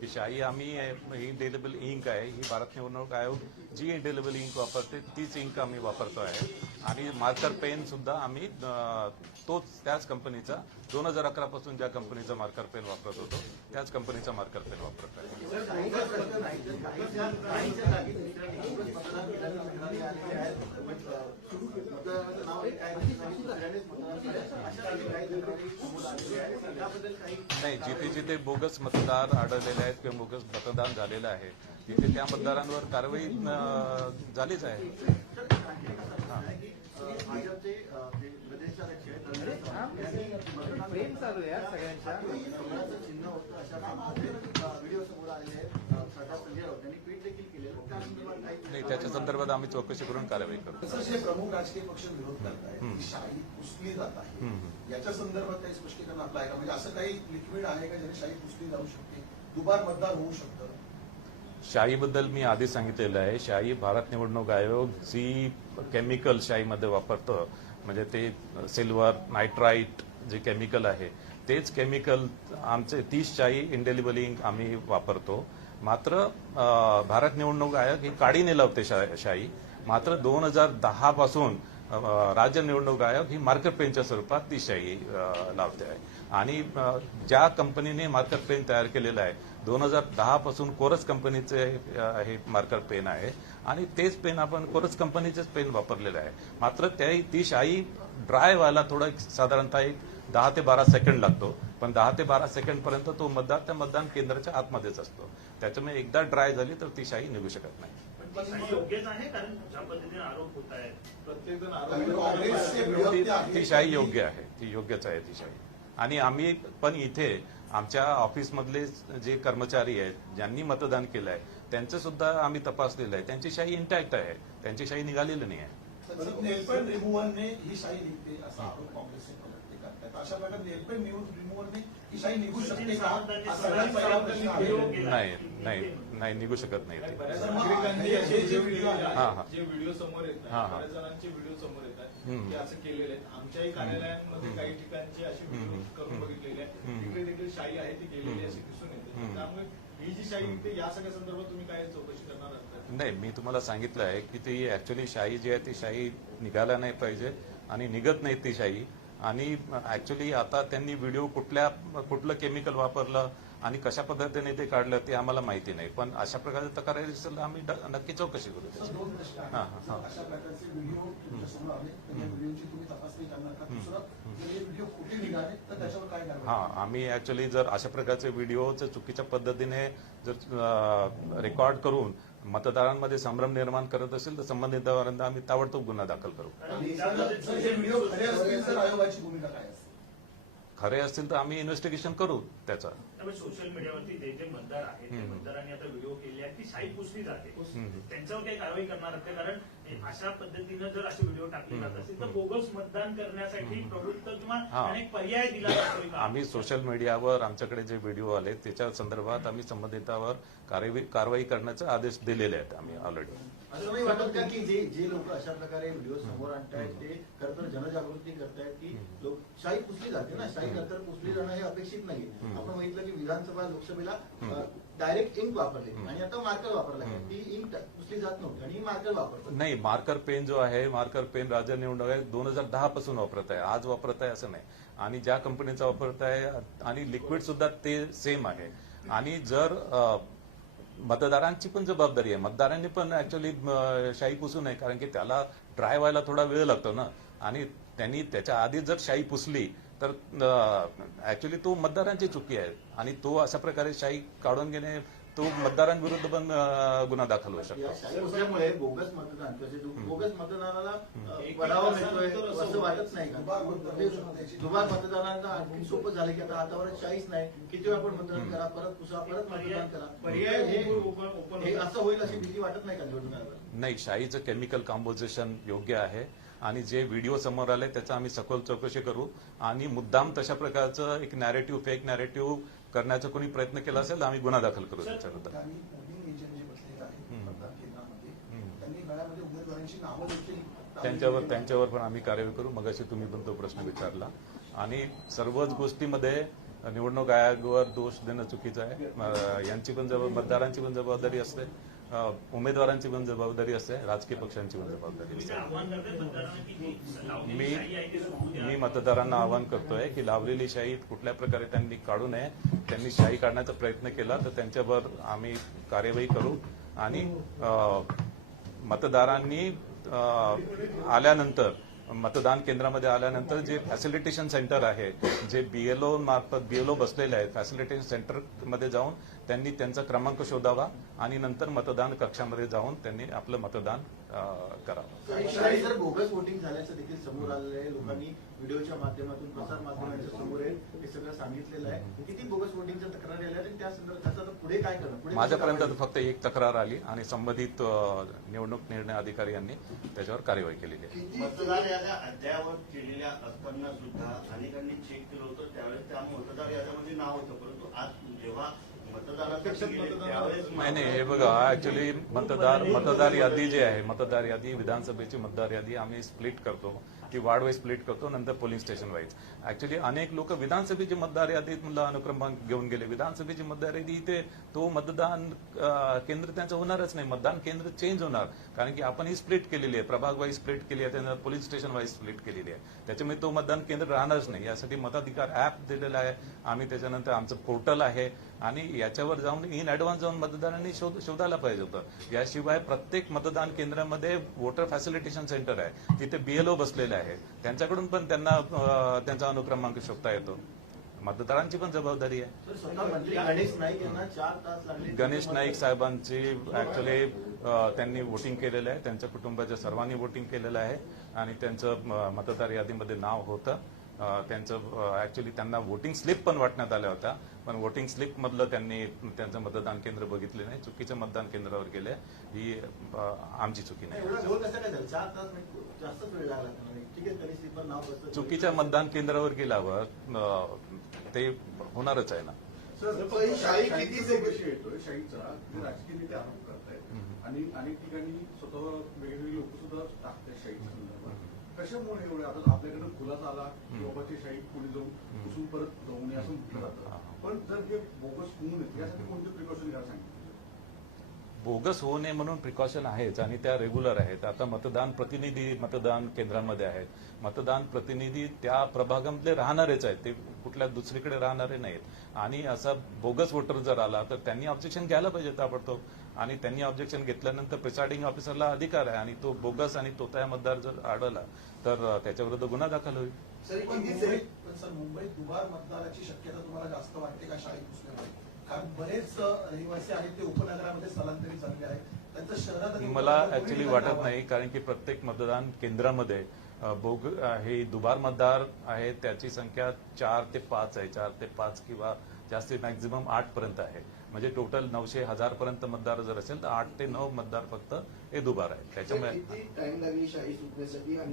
की शाही आम्ही ही इंडेलेबल इंक आहे ही भारत निवडणूक आयोग हो? जी इंडेलेबल इंक वापरते तीच इंक आम्ही वापरतो आहे. आणि मार्कर पेन सुद्धा आम्ही तोच त्याच कंपनीचा दोन हजार अकरा पासून ज्या कंपनीचा मार्कर पेन वापरत होतो त्याच कंपनीचा मार्कर पेन वापरत आहे. नाही जिथे जिथे बोगस मतदार आढळलेले आहेत किंवा बोगस मतदान झालेलं आहे तिथे त्या मतदारांवर कारवाई झालीच आहे. प्रेम चालू सगळ्यांच्या. चिन्ह होतं अशा व्हिडिओ समोर आलेले आहेत. नाही त्याच्या संदर्भात आम्ही चौकशी करून कारवाई करू. जे प्रमुख राजकीय पक्ष विरोध करतायत शाही पुसली जात आहे. याच्या संदर्भात काही स्पष्टीकरण आपलं आहे का म्हणजे असं काही लिक्विड आहे का ज्याने शाही पुसली जाऊ शकते? दुबार मतदान होऊ शकतं. शाईबद्दल मी आधी सांगितलेलं आहे. शाई भारत निवडणूक आयोग जी केमिकल शाईमध्ये वापरतं म्हणजे ते सिल्वर नायट्राईट जे केमिकल आहे तेच केमिकल आमचे तीस शाई इंडेलिबलिंग आम्ही वापरतो. मात्र भारत निवडणूक आयोग ही काडीने लावते शा- शाई मात्र दोन हजार दहा पासून राज्य निवडणूक आयोग ही मार्कर पेनच्या स्वरूपात ती शाई लावते आहे. आणि ज्या कंपनीने मार्कर पेन तयार केलेलं आहे दोन हजार दहा पासून कोरस कंपनीचे हे मार्कर पेन आहे. आणि तेच पेन आपण कोरस कंपनीचेच पेन वापरलेलं आहे. मात्र त्या ती शाई ड्राय व्हायला थोडं साधारणतः एक दहा ते बारा सेकंड लागतो. पण दहा ते बारा सेकंड पर्यंत तो मतदार त्या मतदान केंद्राच्या आतमध्येच असतो. त्याच्यामुळे एकदा ड्राय झाली तर ती शाई निघू शकत नाही. ती शाही योग्य आहे. ती योग्यच आहे ती शाही. आणि आम्ही पण इथे आमच्या ऑफिसमधले जे कर्मचारी आहेत ज्यांनी मतदान केलं आहे त्यांचं सुद्धा आम्ही तपासलेलं आहे. त्यांची शाही इंटॅक्ट आहे. त्यांची शाही निघालेली नाही आहे. ही शाही निघते असा आरोप करतात अशा प्रकारे रिमूव्हरने शाही निघू शकते का हा सगळ्यात पहिला प्रश्न आहे नाही नाही नाही निघू शकत नाही ते बऱ्याच नागरिकांनी हे जे- जे व्हिडिओ व्हिडिओ आहे, हा, हा. जे व्हिडिओ समोर येत हा, आहेत हा. बऱ्याच जणांचे व्हिडिओ समोर येतात हम्म. ते असं केलेले आहेत आमच्याही कार्यालयांमध्ये काही ठिकाणचे असे व्हिडिओ हम्म. करून हम्म. बघितलेले आहेत हम्म. तिकडे देखील शाही आहे ती गेलेली अशी दिसून येते हम्म. त्यामुळे ही जी शाही निघते या सगळ्या संदर्भात तुम्ही काय चौकशी करणार आहात नाही मी तुम्हाला सांगितलं आहे की ती ऍक्च्युली शाही जी आहे ती शाही निघायला नाही पाहिजे आणि निघत नाही ती शाही आणि ऍक्च्युली आता त्यांनी व्हिडिओ कुठल्या कुठलं केमिकल वापरलं आणि कशा पद्धतीने ते काढलं ते आम्हाला माहिती नाही. पण अशा प्रकारच्या तक्रारी आम्ही नक्की चौकशी करू हा, हा. हे आम्ही ऍक्च्युली जर अशा प्रकारचे व्हिडिओ चुकीच्या पद्धतीने जर रेकॉर्ड करून मतदारांमध्ये संभ्रम निर्माण करत असेल तर संबंधितांवर आम्ही ताबडतोब गुन्हा दाखल करू. खरे असतील तर खरे असतील तर आम्ही इन्व्हेस्टिगेशन करू त्याचं. त्यामुळे सोशल मीडियावरती जे जे मतदार आहेत हम्म. मतदारांनी आता व्हिडिओ केले आहेत की शाही पुसली जाते. त्यांच्यावर काही कारवाई करणार का? कारण अशा पद्धतीनं जर असे व्हिडिओ टाकले जात असेल तर बोगस मतदान करण्यासाठी प्रवृत्त किंवा हा. अनेक पर्याय दिला जातोय का? आम्ही सोशल मीडियावर आमच्याकडे जे व्हिडिओ आले त्याच्या संदर्भात आम्ही संबंधितावर कारवाई कारवाई करण्याचे आदेश दिलेले आहेत आम्ही ऑलरेडी असं नाही वाटत का की जे जे लोक अशा प्रकारे व्हिडिओ समोर आणतायत ते खरं तर जनजागृती करतायत की लोक शाही पुसली जाते ना शाही खरं पुसली जाणं हे अपेक्षित नाही. आपण बघितलं की विधानसभा लोकसभेला. डायरेक्ट इंक वापरले. आणि आता मार्कर वापरला. ती इंक पुसली जात नव्हती आणि मार्कर वापरतात. नाही मार्कर पेन जो आहे मार्कर पेन राज्य निवडणूक दोन हजार दहा पासून वापरत आहे. आज वापरत आहे असं नाही. आणि ज्या कंपनीचा वापरत आहे आणि लिक्विड सुद्धा ते सेम आहे. आणि जर मतदारांची पण जबाबदारी आहे. मतदारांनी पण ऍक्च्युली शाई पुसू नये. कारण की त्याला ड्राय व्हायला थोडा वेळ लागतो ना. आणि त्यांनी त्याच्या आधी जर शाई पुसली तर ऍक्च्युली तो मतदारांची चुकी आहे. आणि तो अशा प्रकारे शाई काढून घेणे तो मतदारांविरुद्ध पण गुन्हा दाखल होऊ शकतो. शाही बोगस मतदान म्हणजे बोगस मतदानाला बढावा मिळतोय असं वाटत नाही दुबार का मतदान- दुबार मतदानांना आणखी सोपं झालं की आता शाहीच नाही. किती वेळा आपण मतदान करा परत पुसा परत मतदान करा. पर्याय हे- ओपन ओपन असं होईल अशी भीती वाटत नाही का? नाही शाईचं केमिकल कॉम्पोजिशन योग्य आहे. आणि जे व्हिडिओ समोर आले त्याचा आम्ही सखोल चौकशी करू. आणि मुद्दाम तशा प्रकारचं एक नॅरेटिव्ह फेक नॅरेटिव्ह करण्याचा कोणी प्रयत्न केला असेल तर आम्ही गुन्हा दाखल करू त्याच्याबद्दल. त्यांच्यावर त्यांच्यावर पण आम्ही कार्यवाही करू. मग अशी तुम्ही पण तो प्रश्न विचारला. आणि सर्वच गोष्टीमध्ये निवडणूक आयोगावर दोष देणं चुकीचं आहे. यांची पण जबाब मतदारांची पण जबाबदारी असते. उमेदवारांची पण जबाबदारी असते राजकीय पक्षांची पण जबाबदारी असते. मी मी मतदारांना आवाहन करतोय की लावलेली शाही कुठल्या प्रकारे त्यांनी काढू नये त्यांनी शाही काढण्याचा प्रयत्न केला तर त्यांच्यावर आम्ही कार्यवाही करू. आणि मतदारांनी आल्यानंतर मतदान केंद्रामध्ये आल्यानंतर जे फॅसिलिटेशन सेंटर आहे जे बीएलओ मार्फत बीएलओ बसलेले आहेत फॅसिलिटेशन सेंटरमध्ये जाऊन त्यांनी त्यांचा क्रमांक शोधावा आणि नंतर मतदान कक्षामध्ये जाऊन त्यांनी आपलं मतदान करावं. बोगस वोटिंग झाल्याचं देखील समोर आलेलं आहे लोकांनी व्हिडिओच्या माध्यमातून प्रसार माध्यमांच्या समोर हे सगळं सांगितलेलं आहे. किती बोगस वोटिंगच्या तक्रारी आल्या आणि त्या संदर्भात पुढे काय करणं माझ्यापर्यंत फक्त एक तक्रार आली आणि संबंधित निवडणूक निर्णय अधिकारी यांनी त्याच्यावर कार्यवाही केलेली आहे. मतदार याद्या अद्ययावत केलेल्या असताना सुद्धा अनेकांनी चेक केलं होतं त्यावेळेस त्या मतदार याद्यामध्ये नाव होतं परंतु आज जेव्हा नाही नाही हे बघा ऍक्च्युली मतदार मतदार यादी जी आहे मतदार यादी विधानसभेची मतदार यादी आम्ही स्प्लिट करतो. ती वार्ड वाईज स्प्लिट करतो नंतर पोलिंग स्टेशन वाईज. ऍक्च्युली अनेक लोक विधानसभेची मतदार यादीत मला अनुक्रमांक घेऊन गेले. विधानसभेची मतदार यादी इथे तो मतदान केंद्र त्यांचं होणारच नाही. मतदान केंद्र चेंज होणार. कारण की आपण ही स्प्लिट केलेली आहे. प्रभाग वाईज स्प्लिट केली आहे त्यानंतर पोलिंग स्टेशन वाईज स्प्लिट केलेली आहे. त्याच्यामुळे तो मतदान केंद्र राहणारच नाही. यासाठी मताधिकार ऍप दिलेला आहे. आम्ही त्याच्यानंतर आमचं पोर्टल आहे. आणि याच्यावर जाऊन इन ऍडव्हान्स जाऊन मतदारांनी शोध शोधायला पाहिजे होतं. याशिवाय प्रत्येक मतदान केंद्रामध्ये वोटर फॅसिलिटेशन सेंटर आहे. तिथे बीएलओ बसलेले आहे. त्यांच्याकडून पण त्यांना त्यांचा अनुक्रमांक शोधता येतो. मतदारांची पण जबाबदारी आहे. गणेश नाईक साहेबांची ऍक्च्युली त्यांनी वोटिंग केलेलं आहे. त्यांच्या कुटुंबाच्या सर्वांनी वोटिंग केलेलं आहे. आणि त्यांचं मतदार यादीमध्ये नाव होतं. त्यांचं ऍक्च्युली त्यांना वोटिंग स्लिप पण वाटण्यात आल्या होत्या. पण वोटिंग स्लिप मधलं त्यांनी त्यांचं मतदान केंद्र बघितले नाही. चुकीच्या मतदान केंद्रावर गेले. ही आमची चुकी नाही. म्हणजे जास्तच वेळ लागला त्यांना. ठीक आहे गणेश स्लीपर नाव बसतं. चुकीच्या मतदान केंद्रावर गेल्यावर ते होणारच आहे ना. शाही किती किती चौकशी येतोय? शाहीचा जे राजकीय नेते आरोप करतायत. आणि अनेक ठिकाणी स्वतः वेगवेगळी लोक सुद्धा टाकतात संदर्भात कशामुळे एवढे? आता आपल्याकडे खुलासा आला की बाबा ते शाही पुढे जाऊन पुसून परत जाऊ नये असं म्हटलं जातं. पण जर हे बोगस होऊ नये यासाठी कोणते प्रिकॉशन घ्यायला सांगितलं? बोगस होऊ नये म्हणून प्रिकॉशन आहेच आणि त्या रेग्युलर आहेत. आता मतदान प्रतिनिधी मतदान केंद्रामध्ये आहेत. मतदान प्रतिनिधी त्या प्रभागामधले राहणारेच आहेत. ते कुठल्या दुसरीकडे राहणारे नाहीत. आणि असा बोगस वोटर जर आला तर त्यांनी ऑब्जेक्शन घ्यायला पाहिजे ताबडतोब. आणि त्यांनी ऑब्जेक्शन घेतल्यानंतर प्रिसाइडिंग ऑफिसरला अधिकार आहे. आणि तो बोगस आणि तोताया मतदार जर आढळला तर त्याच्याविरुद्ध गुन्हा दाखल होईल. सर पण मुंबईत दुबार मतदानाची शक्यता तुम्हाला जास्त वाटते का कारण बरेच रहिवासी आहेत ते उपनगरामध्ये स्थलांतरित झालेले आहेत. त्यांचं शहरात आणि मला ऍक्च्युली वाटत नाही कारण की प्रत्येक मतदान केंद्रामध्ये बोग हे दुबार मतदार आहे त्याची संख्या चार ते पाच आहे. चार ते पाच किंवा जास्तीत मॅक्झिमम आठ पर्यंत आहे. म्हणजे टोटल नऊशे हजार पर्यंत मतदार जर असेल तर आठ ते नऊ मतदार फक्त हे दुबार आहे त्याच्यामुळे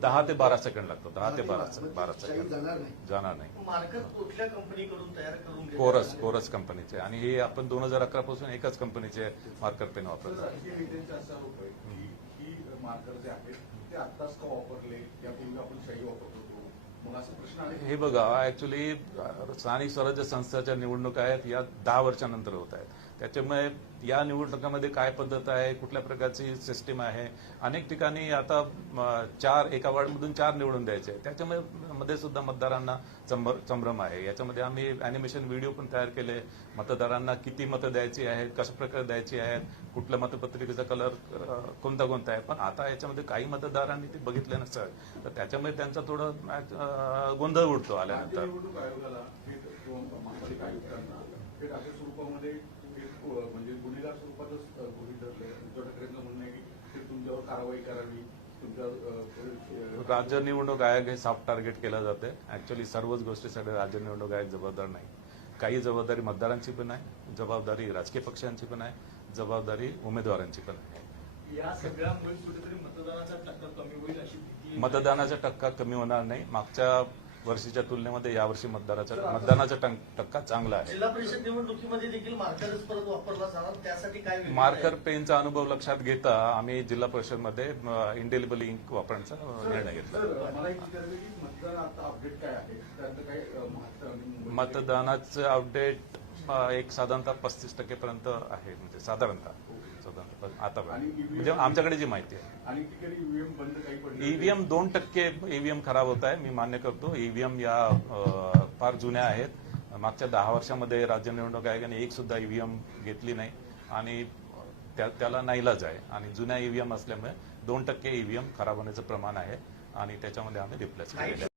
दहा ते बारा सेकंड लागतो दहा ते बारा बारा. सेकंड जाणार नाही. जाणार नाही. मार्कर कुठल्या कंपनीकडून तयार करून घेतले कोरस? कोरस कंपनीचे आणि हे आपण दोन हजार अकरा पासून एकाच कंपनीचे मार्कर पेन वापरतो आहेत ते आत्ताच का वापरले यापूर्वी आपण शाही वापरत होतो मग असे प्रश्न आले हे बघा ऍक्च्युली स्थानिक स्वराज्य संस्थाच्या निवडणुका आहेत या दहा वर्षानंतर होत आहेत. त्याच्यामुळे या निवडणुकामध्ये काय पद्धत आहे कुठल्या प्रकारची सिस्टीम आहे? अनेक ठिकाणी आता चार एका वार्डमधून चार निवडून द्यायचे. त्याच्यामुळे मध्ये सुद्धा मतदारांना संभ्र- संभ्रम आहे. याच्यामध्ये आम्ही अॅनिमेशन व्हिडिओ पण तयार केले. मतदारांना किती मतं द्यायची आहेत कशा प्रकारे द्यायची आहेत कुठल्या मतपत्रिकेचा कलर कोणता कोणता आहे? पण आता याच्यामध्ये काही मतदारांनी ते बघितले नसतं. तर त्याच्यामुळे त्यांचा थोडं गोंधळ उडतो आल्यानंतर. म्हणजे गुन्हेगार स्वरूपातच गृहीत धरले उद्धव ठाकरेंचं म्हणणं आहे की ते तुमच्यावर कारवाई करावी तुमच्या राज्य निवडणूक आयोग हे सॉफ्ट टार्गेट केलं जाते. ऍक्च्युली सर्वच गोष्टीसाठी राज्य निवडणूक आयोग जबाबदार नाही. काही जबाबदारी मतदारांची पण आहे जबाबदारी राजकीय पक्षांची पण आहे जबाबदारी उमेदवारांची पण आहे. या सगळ्यामुळे कुठेतरी मतदानाचा टक्का कमी होईल अशी भीती मतदानाचा टक्का कमी होणार नाही. मागच्या वर्षीच्या तुलनेमध्ये यावर्षी मतदाराचा मतदानाचा टंक- टक्का चांगला आहे. जिल्हा परिषद निवडणुकीमध्ये देखील मार्करच परत वापरला जाणार. त्यासाठी काय मार्कर? पेनचा अनुभव लक्षात घेता आम्ही जिल्हा परिषदमध्ये इंडेलिबल इंक वापरण्याचा निर्णय घेतला. मतदानाचं अपडेट एक साधारणतः पस्तीस टक्केपर्यंत आहे म्हणजे साधारणतः. साधारणतः आता EVM म्हणजे आमच्याकडे जी माहिती आहे. ईव्हीएम पडले ईव्हीएम दोन टक्के ईव्हीएम खराब होत आहे. मी मान्य करतो. ईव्हीएम या फार जुन्या आहेत. मागच्या दहा वर्षामध्ये राज्य निवडणूक आयोगाने एक सुद्धा ईव्हीएम घेतली नाही. आणि त्या- त्याला नाईलाज आहे. आणि जुन्या ईव्हीएम असल्यामुळे दोन टक्के ईव्हीएम खराब होण्याचं प्रमाण आहे. आणि त्याच्यामध्ये आम्ही रिप्लेस केलेलं आहे.